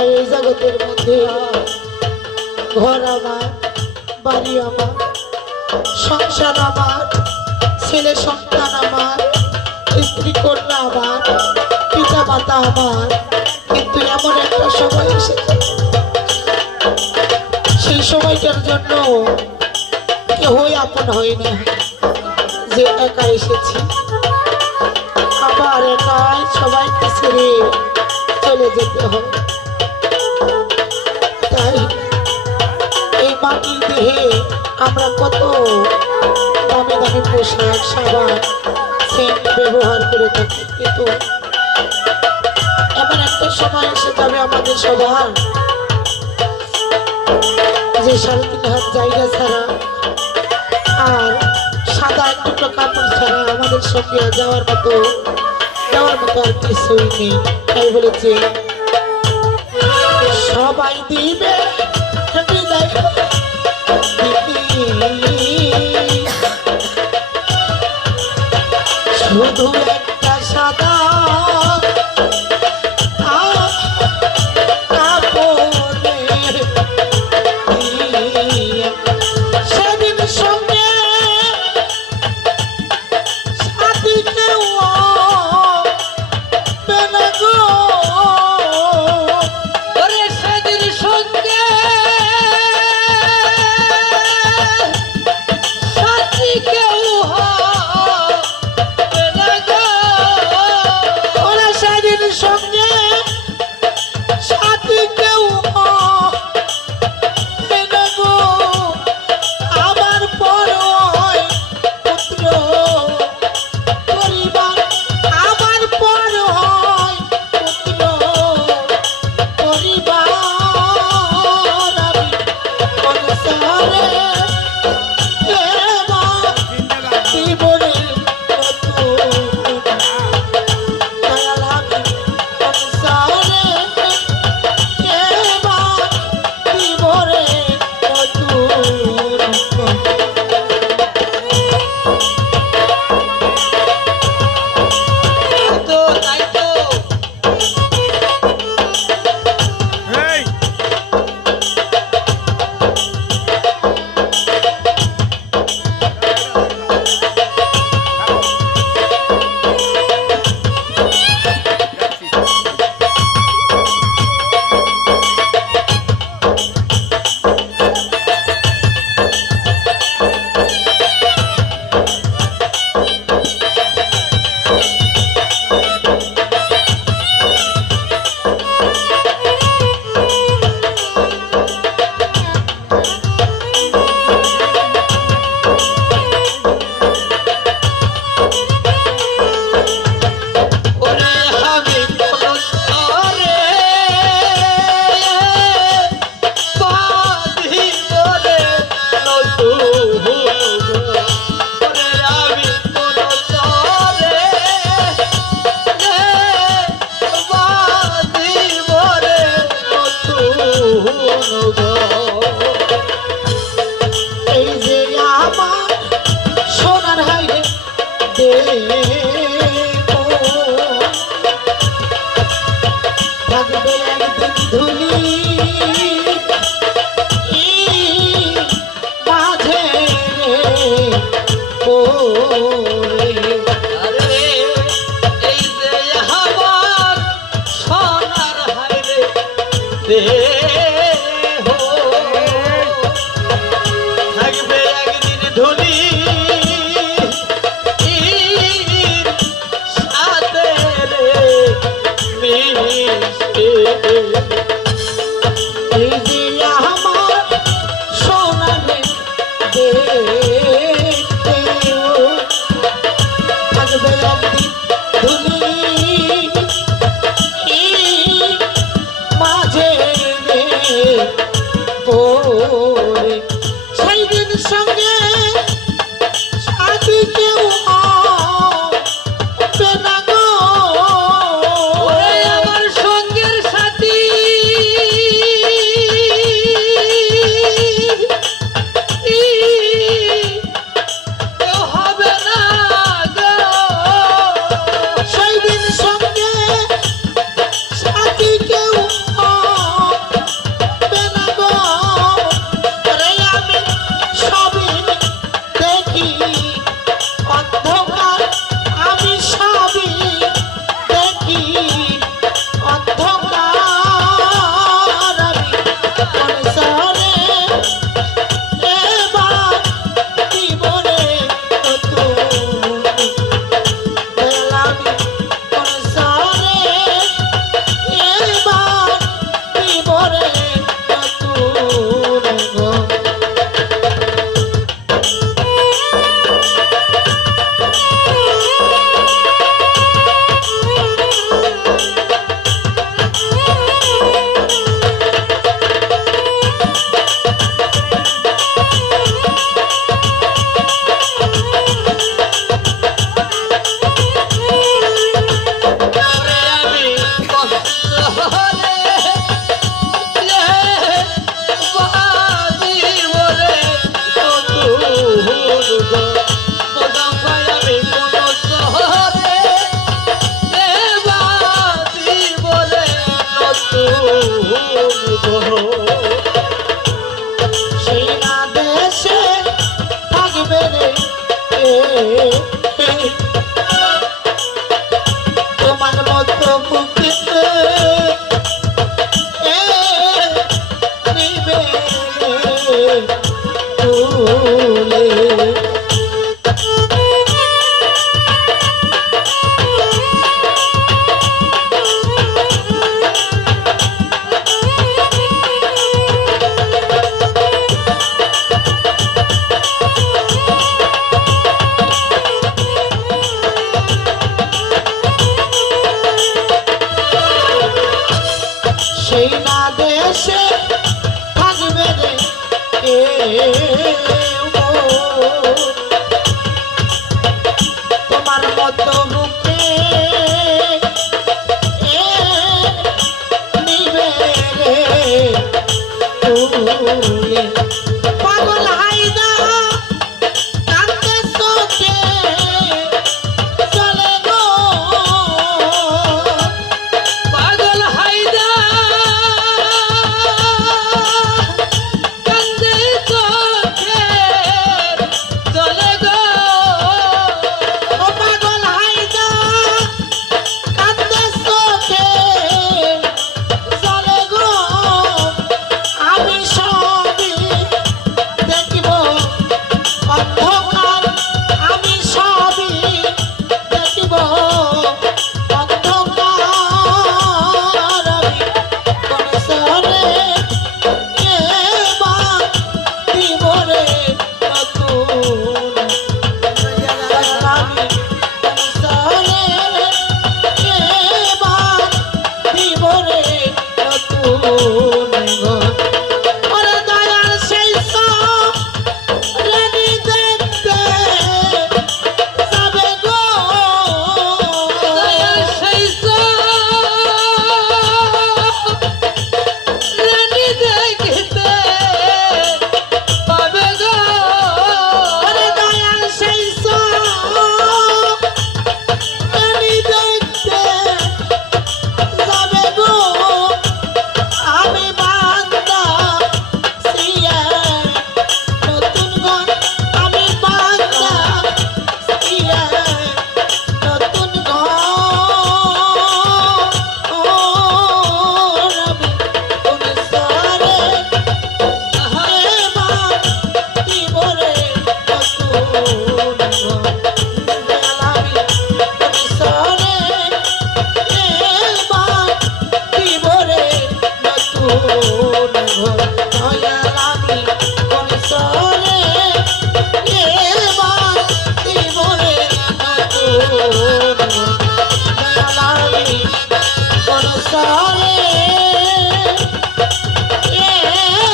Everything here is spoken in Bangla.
এই জগতের মধ্যে ঘর আমার, বাড়ি আমার, সংসার আমার, ছেলে সন্তান আমার, স্ত্রী কন্যা আমার, পিতা মাতা আমার, কিন্তু এমন একটা সময় এসেছে সেই সময়টার জন্য কেউই আপন হয় না, যে একা এসেছি আবার একাই সবাইকে ছেড়ে চলে যেতে হয়। তাই এই মাটির দেহে আমরা কত দামি দামি পোশাক, সাবান, সেন্ট ব্যবহার করে থাকি, কিন্তু এমন একটা সময় এসে যাবে আমাদের সবার যে 3.5 হাত জায়গা ছাড়া আর সাদা একটু কাপড় ছাড়া আমাদের সঙ্গে যাওয়ার মতো আর কিছুই নেই। তাই বলেছে সবাই দিবে বিদায়, শুধু একটা সাদা আমার সঙ্গের সাথী সেই না দেশে থাকবে রে তোমার মতো বুকে নিবে তুলে সেই না দেশে থাকবে রে তোমার মতো বুকে নিবে রে তুলে পাগল হাইদা কান্দে চোখে চলে গো পাগল হায়দা কান্দে চোখে চলে গো ও পাগল হাইদা কান্দে চোখে চলে গো আমি সবই দেখিব অন্ধকার আমি সবই দেখিব অন্ধকার আমি কোন শহরে এবার দিব রে নতুন আমি কোন শহরে এবার দিব রে নতুন ঘর ওরে দয়াল সেই রেডি দেখতে যাবে গো সেই রানী দেখতে পাবে গো ওরে দয়াল সেই রেডি দেখতে যাবে গো আমি বান্দা সিয়া নতুন ঘর আমি বান্দা সিয়া নতুন ঘর আমি কোন শহরে এবার দিব রে নতুন ঘর আমি কোন শহরে এবার দিব রে নতুন ঘর দয়াল আমি কোন শহরে এবার দিব রে নতুন